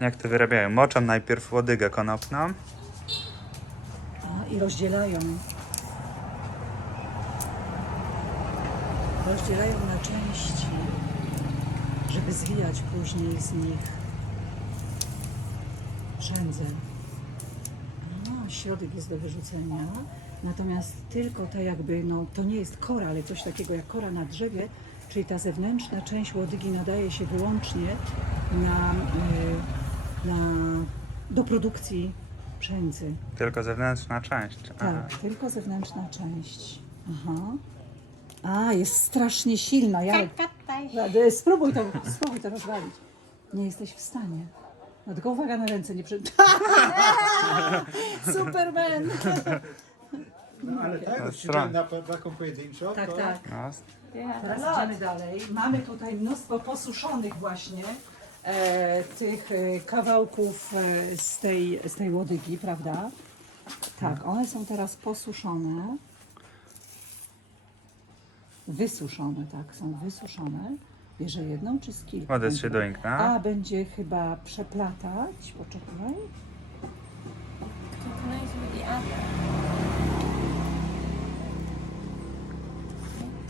Jak to wyrabiają? Moczą najpierw łodygę konopną. I rozdzielają. Rozdzielają na części, żeby zwijać później z nich przędzę. Środek jest do wyrzucenia, natomiast tylko ta jakby, no to nie jest kora, ale coś takiego jak kora na drzewie, czyli ta zewnętrzna część łodygi nadaje się wyłącznie do produkcji przędzy. Tylko zewnętrzna część. Tak, tylko zewnętrzna część. Aha. A, jest strasznie silna. Jarek, spróbuj to rozwalić. Nie jesteś w stanie. No tylko uwaga na ręce, nie przy... Superman! No, ale tak, odcinamy na taką pojedynczo. Tak, to... tak. No, Teraz idziemy dalej. Mamy tutaj mnóstwo posuszonych właśnie tych kawałków z tej łodygi, prawda? Tak, one są teraz posuszone. Wysuszone, tak, są wysuszone. Bierze jedną czy z kilku? What is she doing now? A będzie chyba przeplatać. Poczekaj.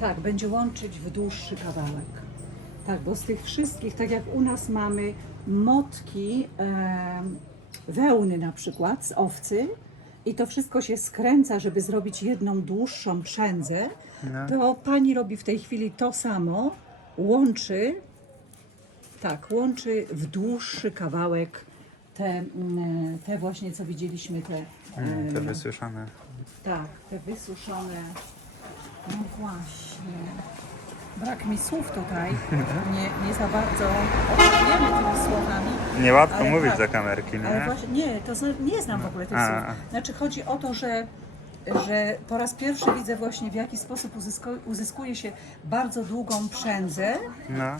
Tak, będzie łączyć w dłuższy kawałek. Tak, bo z tych wszystkich, tak jak u nas mamy motki wełny na przykład z owcy i to wszystko się skręca, żeby zrobić jedną dłuższą przędzę, to pani robi w tej chwili to samo, łączy w dłuższy kawałek te właśnie, co widzieliśmy, te wysuszone. tak, te wysuszone. No właśnie. Brak mi słów tutaj. Nie za bardzo operujemy tymi słowami. Niełatwo Ale mówić tak, za kamerki, Ale nie? właśnie, nie, nie znam w ogóle tych słów. Znaczy chodzi o to, że po raz pierwszy widzę właśnie, w jaki sposób uzyskuje się bardzo długą przędzę, No.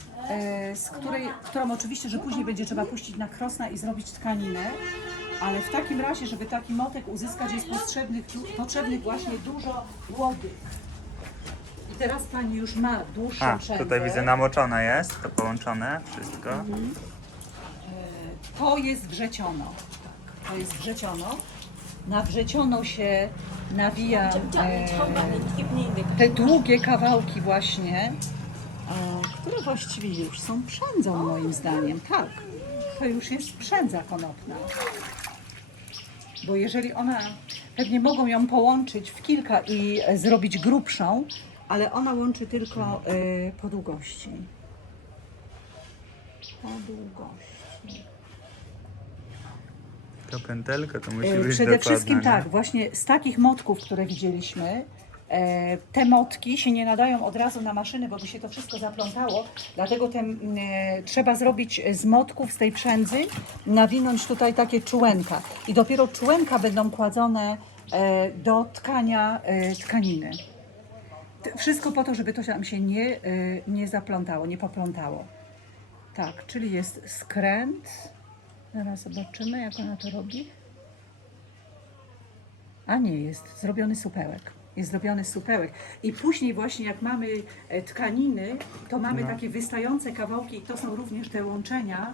którą oczywiście, że później będzie trzeba puścić na krosna i zrobić tkaninę. Ale w takim razie, żeby taki motek uzyskać, jest potrzebnych właśnie dużo łodyg. I teraz pani już ma dłuższą przędzę. Tutaj widzę namoczone jest, to połączone wszystko. To jest wrzeciono. To jest wrzeciono. Na wrzeciono się nawija te długie kawałki właśnie, które właściwie już są przędzą moim zdaniem. Tak, to już jest przędza konopna. Bo jeżeli ona, pewnie mogą ją połączyć w kilka i zrobić grubszą, ale ona łączy tylko po długości. Po długości. To pętelka to musi być Przede dokładna, wszystkim nie? tak, właśnie z takich motków, które widzieliśmy, te motki się nie nadają od razu na maszyny, bo by się to wszystko zaplątało, dlatego trzeba zrobić z motków, z tej przędzy, nawinąć tutaj takie czułenka i dopiero czułenka będą kładzone do tkania tkaniny. Wszystko po to, żeby to nam się nie zaplątało, nie poplątało. Tak, czyli jest skręt. Zaraz zobaczymy, jak ona to robi. A nie, jest zrobiony supełek. Jest zrobiony supełek. I później właśnie jak mamy tkaniny, to mamy takie wystające kawałki i to są również te łączenia,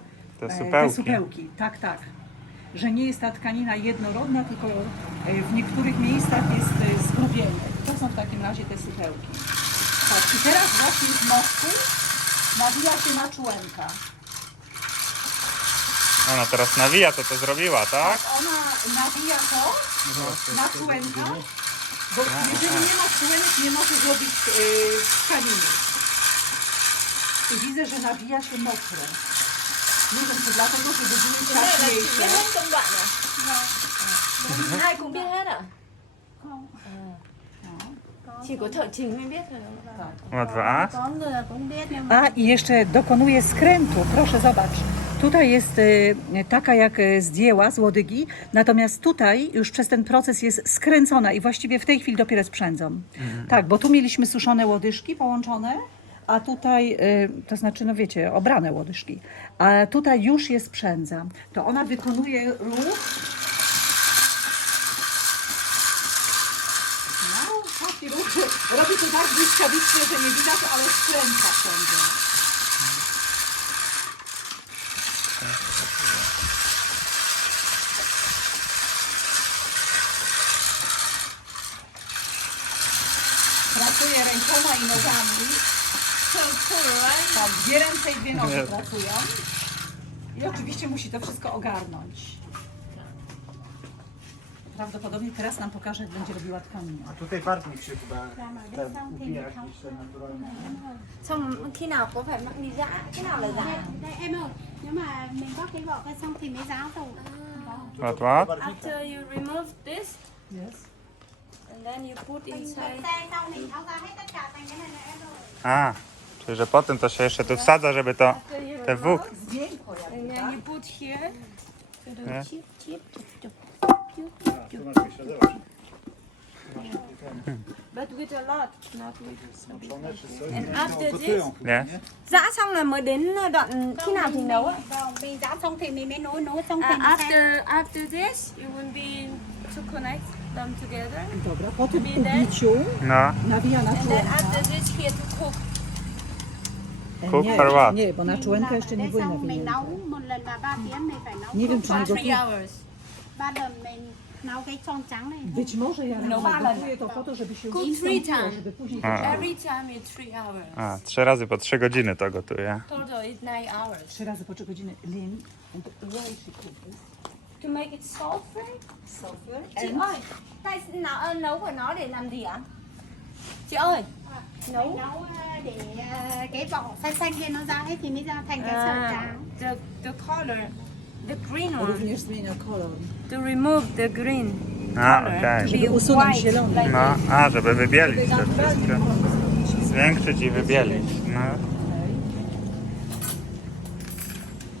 te supełki. Tak, tak. Że nie jest ta tkanina jednorodna, tylko w niektórych miejscach jest zgubienie. To są w takim razie te supełki. Tak, i teraz właśnie z motku nawija się na czułenka. Ona teraz nawija, to zrobiła, tak? Ona nawija to na czułenka, bo jeżeli nie ma czułenek, nie może zrobić tkaniny. I widzę, że nawija się mokre. Nie wiem, czy dlatego, żeby były ciaśniejsze. Biết hết công đoạn à? Ai cũng biết hết à? Chỉ có thợ Trình mới biết thôi. Łatwa. Có người cũng biết nhưng mà A i jeszcze dokonuje skrętu. Proszę zobacz. Tutaj jest taka jak zdjęła z łodygi, natomiast tutaj już przez ten proces jest skręcona i właściwie w tej chwili dopiero z przędzą. Tak, bo tu mieliśmy suszone łodyżki połączone, a tutaj, to znaczy, no wiecie, obrane łodyżki, a tutaj już jest przędza. To ona wykonuje ruch. No, taki ruch, robi to tak błyskawicznie, że nie widać, ale skręca przędzę. Pracuje rękoma i nogami. So cool, right? Tak, dwie ręce i dwie nogi Nie. pracują. I oczywiście musi to wszystko ogarnąć. Prawdopodobnie teraz nam pokaże, jak będzie robiła tkaninę. A tutaj barwnik się chyba ten upija jakiś ten naturalny. Xong khi nào có phải mắc đi dã, khi nào là dã? Đây em ơi, nếu mà mình bóc cái vỏ ra xong thì mới ráo rồi. What? After you remove this Yes. and then you put Mình inside. bật xe xong mình tháo ra hết tất cả thành cái này là em rồi. A, czyli że potem to się jeszcze tu wsadza, żeby to After you te remove, włók. Zdjęko and jakby, then tak? you put here to do Nie? chip, chip, chip, chip. Tu masz jeszcze, zobacz. But with a lot, not with some big. One czy coś? And after this, Gotują Nie? dã xong là mới đến đoạn khi nào thì nấu ạ? Vâng, mình ráo xong thì mình mới nấu xong thì nó sẽ... After this, you will be to connect them together. Dobra, po tym Widać? ubiciu No. nawija na And then członka. after this, here to cook. Cook Nie, for what? nie, bo na członka jeszcze nie Để były xong mình nawinięte. nấu một lần là 3 tiếng mình phải nấu. Nie wiem, czy For nie 3 gotuje. hours. 3 lần mình nấu cái tròn trắng này. Być może ja No, ale- gotuję to po to, żeby się Cook ustąpiło, 3 times. żeby później A. Every time it's 3 hours. A, 3 razy po 3 godziny to gotuję. Total is 9 hours. 3 razy po 3 godziny. Lin, and the way she cooked this. To make it soft, right? Softer. Chị ơi, tay nấu của nó để làm gì ạ? Chị ơi, Mình nấu để cái vỏ xanh xanh kia nó ra ấy thì mới ra thành cái sợi trắng. the color, the green one. Również zmienia kolor. To remove the green A, color. okej. To Żeby be usunąć white, zielony. like No, this. a, żeby wybielić to Naturalnie wszystko. można zrobić. Zwiększyć i wybielić. No.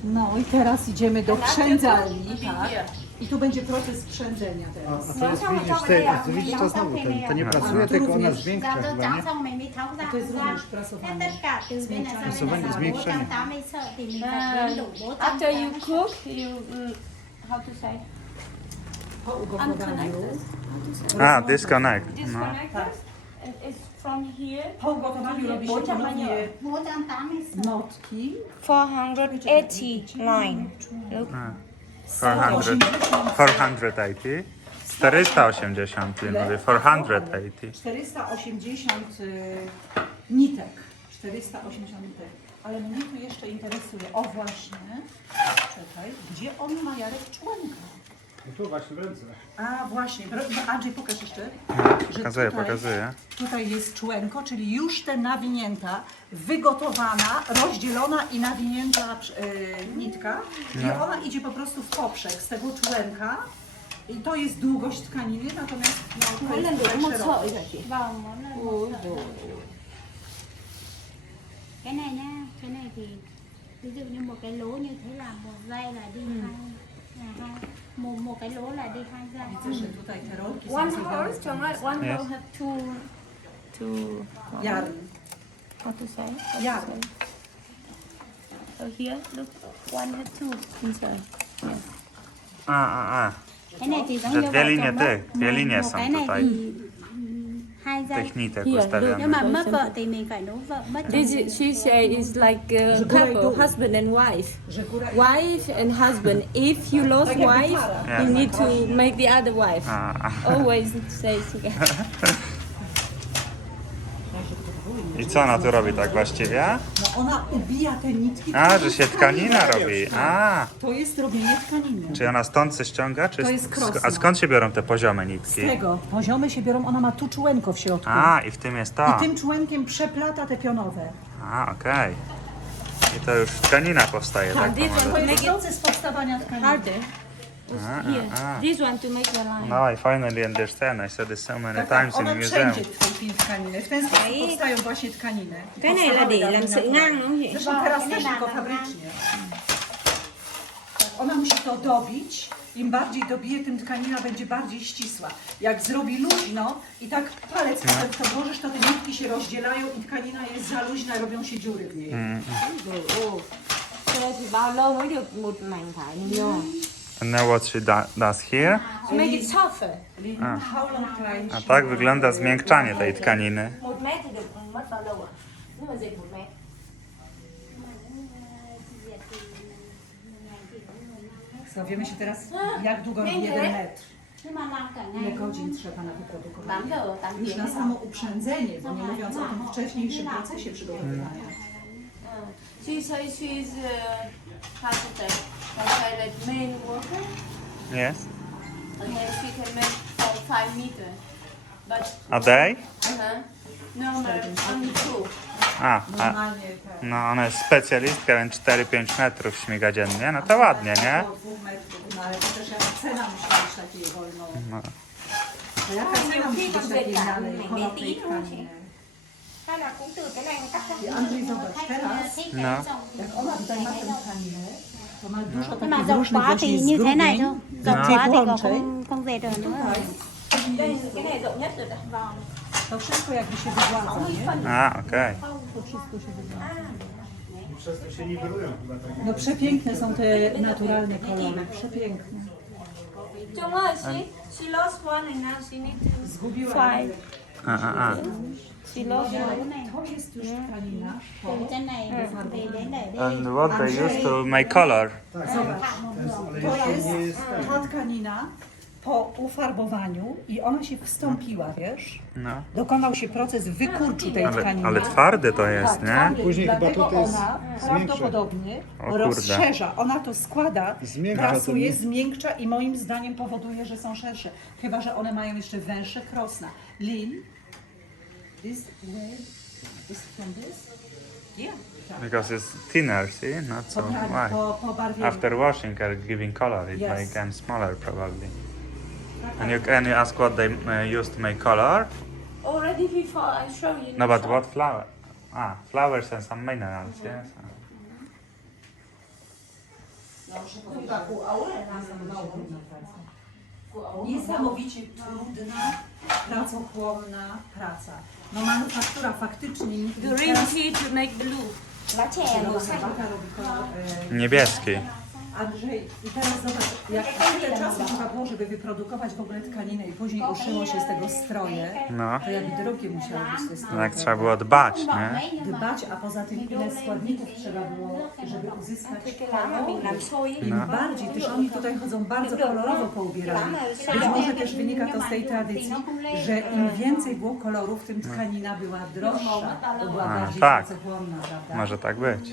No i teraz idziemy do przędzalni, Be tak? here. I tu będzie proces sprzędzenia teraz. A to jest, widzisz, ty, a ty widzisz, to znowu ten, to nie pracuje, tylko ona zwiększa Ráo chyba, trắng nie? xong mình mới tháo ra. To jest ra. również Thế prasowanie. tất cả từ bên này sang bên Prasowanie, này là zmiękczenie. 480 sợi thì mình phải đếm đủ 480. After you cook, you how to say? Po ugotowaniu Unconnected. A, disconnect. No. Disconnect it. And it's from here. Po ugotowaniu robi się ponownie 480 sợi. notki. 489. Look. 480. 480, Lin mówi 480. 480 nitek. 480 nitek. Ale mnie tu jeszcze interesuje. O właśnie. Czekaj. Gdzie on ma Jarek członka? Tu właśnie w ręce. A właśnie. Andrzej, pokaż jeszcze. że Pokazuję, pokazuję. Tutaj jest człenko, czyli już te nawinięta, wygotowana, rozdzielona i nawinięta nitka. I ona idzie po prostu w poprzek z tego człenka. I to jest długość tkaniny, natomiast no, to jest tutaj szeroko. Vâng, mỗi lần một sợi. Cái này nha, cái này thì ví dụ như một cái lố như thế là một dây là đi hai, một cái lố là đi 2 dây. Widzę, że tutaj te rolki One są horse, zrobione. right? One Yes. will have two. Jarn. How to say? How to Yarn. say? So here, look, one had two inside. Yes. A. Cái này thì giống Że như dwie vợ linie chồng mất. tych, dwie linie Một są cái này tutaj. thì 2 giây. Tych nitek Here, Nếu ustawiamy. mà mất vợ thì mình phải nấu vợ mất chồng. This is, she say is like a couple, husband and wife. Że góra Wife and husband. If you lost Tak jakby wife, para. you need to make the other wife. A. Always say together. I co ona tu robi tak właściwie? no ona ubija te nitki. A, że się tkanina robi. A, To jest robienie tkaniny. czy ona stąd się ściąga? Czy To jest krosna. a skąd się biorą te poziome Z nitki? tego poziomy się biorą, ona ma tu człenko w środku. A, i w tym jest to. I tym człenkiem przeplata te pionowe. A, okej. I to już tkanina powstaje, tak? This one To to jest make it proces powstawania tkaniny. harder. Here. This one to make the line. No, I finally understand. I said this so many Tak, tak, times in ona the museum. wszędzie w tej chwili tkaniny. W ten sposób powstają właśnie tkaniny. Cái này là để làm sợi ngang đúng không chị? Zresztą teraz też tylko fabrycznie. Tak, ona musi to dobić. Im bardziej dobije, tym tkanina będzie bardziej ścisła. Jak zrobi luźno i tak palec nawet w to włożysz, to te nitki się rozdzielają i tkanina jest za luźna, robią się dziury w niej. Thế thì bao lâu mới được một mảnh thải này vô? And now what she does here? To make it softer. How long time? A tak wygląda zmiękczanie tej tkaniny. 1 mét thì được mất bao lâu ạ? Nếu mà dệt 1 mét. Dowiemy się teraz, jak długo robi 1 metr. Nhưng mà làm cả ngày. Ile godzin trzeba na 8 wyprodukowanie. giờ 8 Już tiếng. na samo uprzędzenie, bo nie mówiąc o tym wcześniejszym procesie przygotowywania. She says she's how to say, like main worker, Yes. and then she can make for 5 meters. But A day? no, only 2. A, Normalnie tak. no ona jest specjalistka, więc 4-5 metrów śmiga dziennie. No to ładnie, nie? Około 2 metrów, no ale to też jaka cena musi być takiej wolno. No. To jaka cena musi być takiej znanej, konopnej tkaniny. Hay là cũng từ cái này người cắt ra. I Andrzej, zobacz, teraz Thích No. cái dòng. jak ona tutaj ma tę tkaninę, to ma dużo Nhưng mà takich rộng różnych quá thì właśnie như thế này zgrubień. thôi. Rộng No. quá thì còn Włączej. không về được nữa. Tutaj Đây, cái này rộng nhất rồi đấy. Vâng. to wszystko jakby się wygładza, nie? A, okej. To wszystko się wygładza. Przez to się niwelują chyba tak. No przepiękne są te naturalne kolory, przepiękne. Trông ơi, she lost one and now she needs to Zgubiła find. A. She lost one. To jest już tkanina. Từ trên này về đến để đây. And what they use to make color? Tak, Zobacz, ale to jeszcze jest nie jest tak. ta tkanina po ufarbowaniu i ona się wstąpiła, wiesz? No. Dokonał się proces wykurczu tej tkaniny. Ale twarde to jest, nie? twardy. Później chyba Dlatego tutaj ona zwiększa. prawdopodobnie O kurde. rozszerza, ona to składa, Zmiękcza prasuje, to nie- zmiękcza i moim zdaniem powoduje, że są szersze. Chyba że one mają jeszcze węższe krosna. Lin, this way, this from this? Yeah. Tak. Because it's thinner, see? Not so wide. Po barwieniu. After washing or giving color, it Yes. make them smaller probably. And you can you ask what they use to make color? Already before I show you. No, but what flower? Ah, flowers and some minerals, yes. Niesamowicie trudna, pracochłonna praca. No manufaktura faktycznie Green tea to make blue. Lá chè màu xanh. robi kolor, Niebieski. Andrzej, i teraz zobacz, jak tyle czasu trzeba było, żeby wyprodukować w ogóle tkaninę i później uszyło się z tego stroje, No. to jak drogie musiały być te stroje. Jak trzeba było dbać, nie? Dbać, a poza tym ile składników trzeba było, żeby uzyskać kolor. No. Im bardziej, też oni tutaj chodzą bardzo kolorowo poubierani. Być może też wynika to z tej tradycji, że im więcej było kolorów, tym tkanina była droższa, bo była A, bardziej tak. pracochłonna, prawda? Może tak być.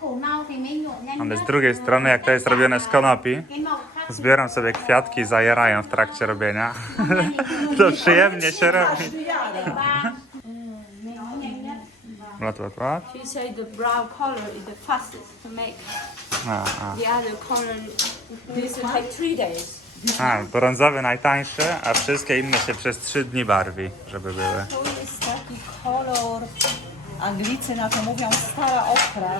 Củ nâu thì mới nhuộm nhanh Ale nhất. z drugiej strony, jak to jest robione z konopi, Cái màu khác zbieram sobie kwiatki i zajerają w trakcie robienia. To przyjemnie się robi. Każdy jada. ba. Nó nhanh nhất. What? She said the brown color is the fastest to make. A. The other color this will take 3 days. A, brązowy najtańszy, a wszystkie inne się przez 3 dni barwi, żeby były. To jest taki kolor, Anglicy na to mówią stara okra,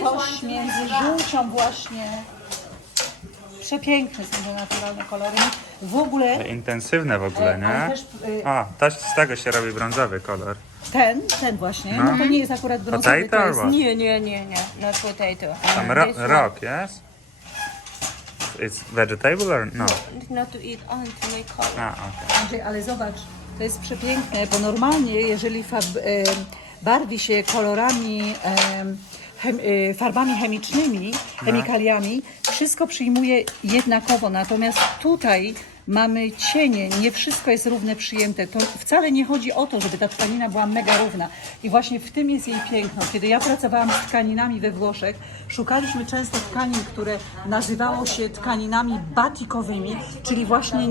coś między żółcią właśnie. Przepiękne są te naturalne kolory. W ogóle, Intensywne w ogóle, ale nie? też A, też z tego się robi brązowy kolor. ten właśnie, no to nie jest akurat brązowy, Potato to or jest what? Nie, not potato. Tam rock, yes? It's vegetable or no? Not to eat, only to make color. A, okej. Andrzej, ale zobacz, to jest przepiękne, bo normalnie jeżeli barwi się kolorami, farbami chemicznymi, chemikaliami, wszystko przyjmuje jednakowo, natomiast tutaj mamy cienie, nie wszystko jest równe przyjęte. To wcale nie chodzi o to, żeby ta tkanina była mega równa. I właśnie w tym jest jej piękno. Kiedy ja pracowałam z tkaninami we Włoszech, szukaliśmy często tkanin, które nazywało się tkaninami batikowymi, czyli właśnie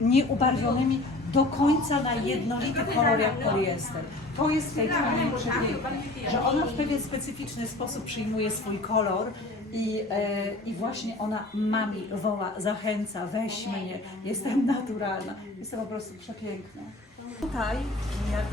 nie ubarwionymi do końca na jednolity kolor jak poliester. To jest w tej tkaninie przepiękne, że ona w pewien specyficzny sposób przyjmuje swój kolor i właśnie ona mami, woła, zachęca, weź mnie, jestem naturalna. Jest to po prostu przepiękne. Tutaj jak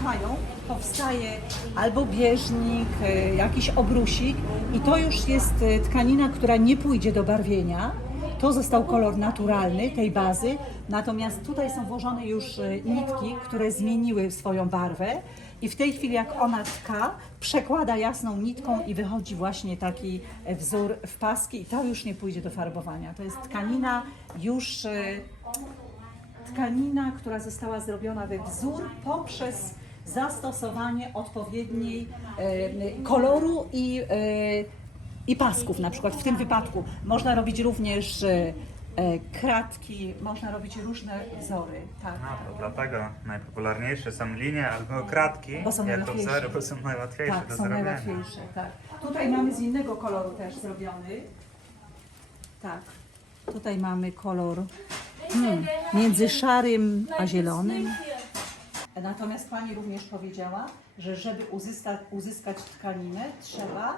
tkają, powstaje albo bieżnik, jakiś obrusik i to już jest tkanina, która nie pójdzie do barwienia. To został kolor naturalny tej bazy, natomiast tutaj są włożone już nitki, które zmieniły swoją barwę i w tej chwili jak ona tka, przekłada jasną nitką i wychodzi właśnie taki wzór w paski i to już nie pójdzie do farbowania. To jest tkanina już, tkanina, która została zrobiona we wzór poprzez zastosowanie odpowiedniej koloru i i pasków na przykład. W tym wypadku można robić również kratki, można robić różne wzory. Tak. No to dlatego najpopularniejsze są linie albo kratki, Bo są jako najłatwiejsze. wzory, bo są najłatwiejsze Tak, do są zrobienia. najłatwiejsze, tak. Tutaj mamy z innego koloru też zrobiony. Tak. Tutaj mamy kolor między szarym a zielonym. Natomiast Pani również powiedziała, że żeby uzyskać tkaninę, trzeba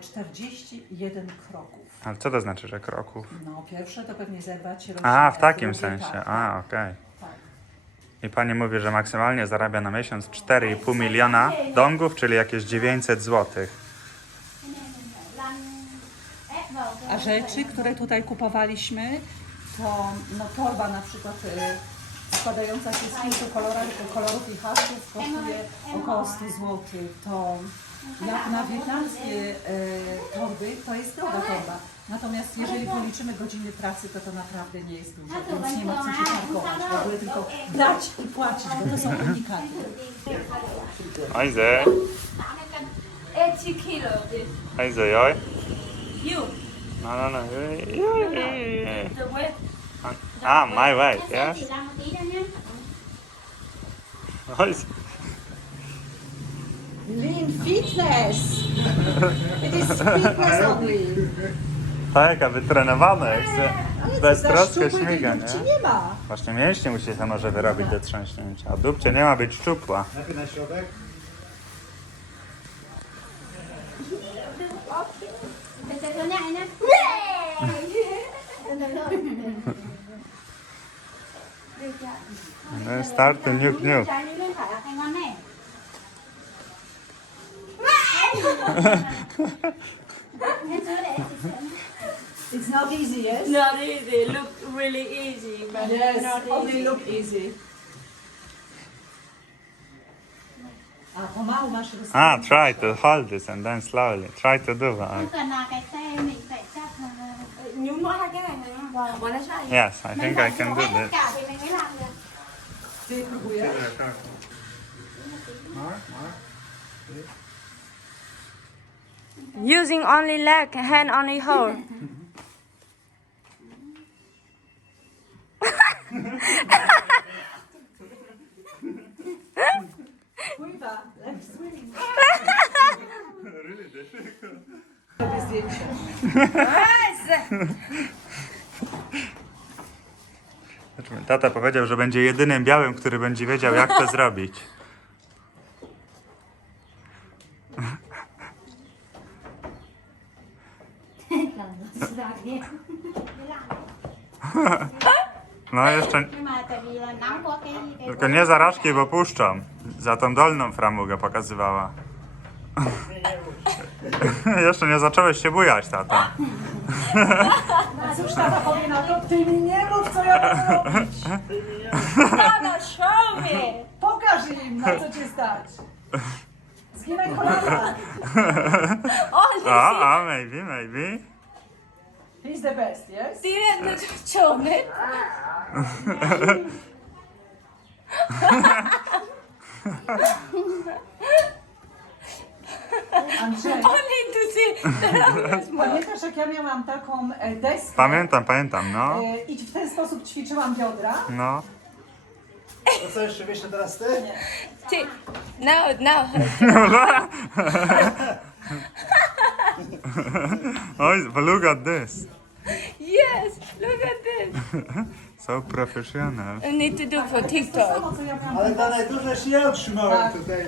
41 kroków. Ale co to znaczy, że kroków? No, pierwsze to pewnie zerwać roślinę. A, w takim drugie, sensie. tak, A, okej. tak. I pani mówi, że maksymalnie zarabia na miesiąc 4,5 miliona dongów, czyli jakieś 900 zł. A rzeczy, które tutaj kupowaliśmy, to no, torba na przykład składająca się z kilku kolorów i haszów kosztuje około 100 zł. To jak na wietnamskie torby, to jest droga torba. Natomiast jeżeli policzymy godziny pracy, to naprawdę nie jest dużo, więc nie ma co się targować. W ogóle tylko dać i płacić, bo to są unikaty. Ajze, 80 kilo of this. ajze, joj. You, No. the weight. Ah, my way, yes. Chị làm một tí thôi nhé. Ajze. Lean fitness! It is fitness only. Tak, a wytrenowane, jak się beztrosko śmiga, Ci nie? nie ma. Właśnie mięśnie musi się może wyrobić do trząśnięcia, a dupcie nie ma być szczupła. Najpierw na środek. Từ từ thôi nha anh nhé. Từ từ thôi. No, start to nuke nuke. Trái đi lên phải là cái ngon này. Lên dưới để chị sửa. It's not easy, yes? Not easy. Look really easy, but Yes, not only easy. look easy. A pomału masz Ah, try to hold this and then slowly. Try to do that. Không cần là cái xe mình phải chắc là Nhúng mỗi hai cái này này. Wow, wanna try? Yes, I mình think phải I can sửa do hết tất this. cả thì mình mới làm được. Ty próbujesz? Using only leg, hand only hold. Pływa, let's swim. Robię zdjęcie. Tata powiedział, że będzie jedynym białym, który będzie wiedział, jak to zrobić. Rồi đi. No jeszcze, Nhưng mà tại vì là nóng quá cái tylko nie za raszki, bo puszczą. Za tą dolną framugę pokazywała. Jeszcze nie zacząłeś się bujać, tata. A cóż tata powie na to? Ty mi nie mów, co ja mam robić. Mama, show me. Pokaż im, na co cię stać. Zginaj kolana. Maybe. He's the best, yes? Tiden du show me. Andrzej, Only to see. pamiętasz jak ja miałam taką deskę Pamiętam, no. i w ten sposób ćwiczyłam biodra? No. To co jeszcze wiesz teraz ty? Now. Oj, but look at this. Yes, look at this. So professional. I need to do for To TikTok. samo co ja miałam. Ale na najdłużej się ja otrzymałem Tak. tutaj.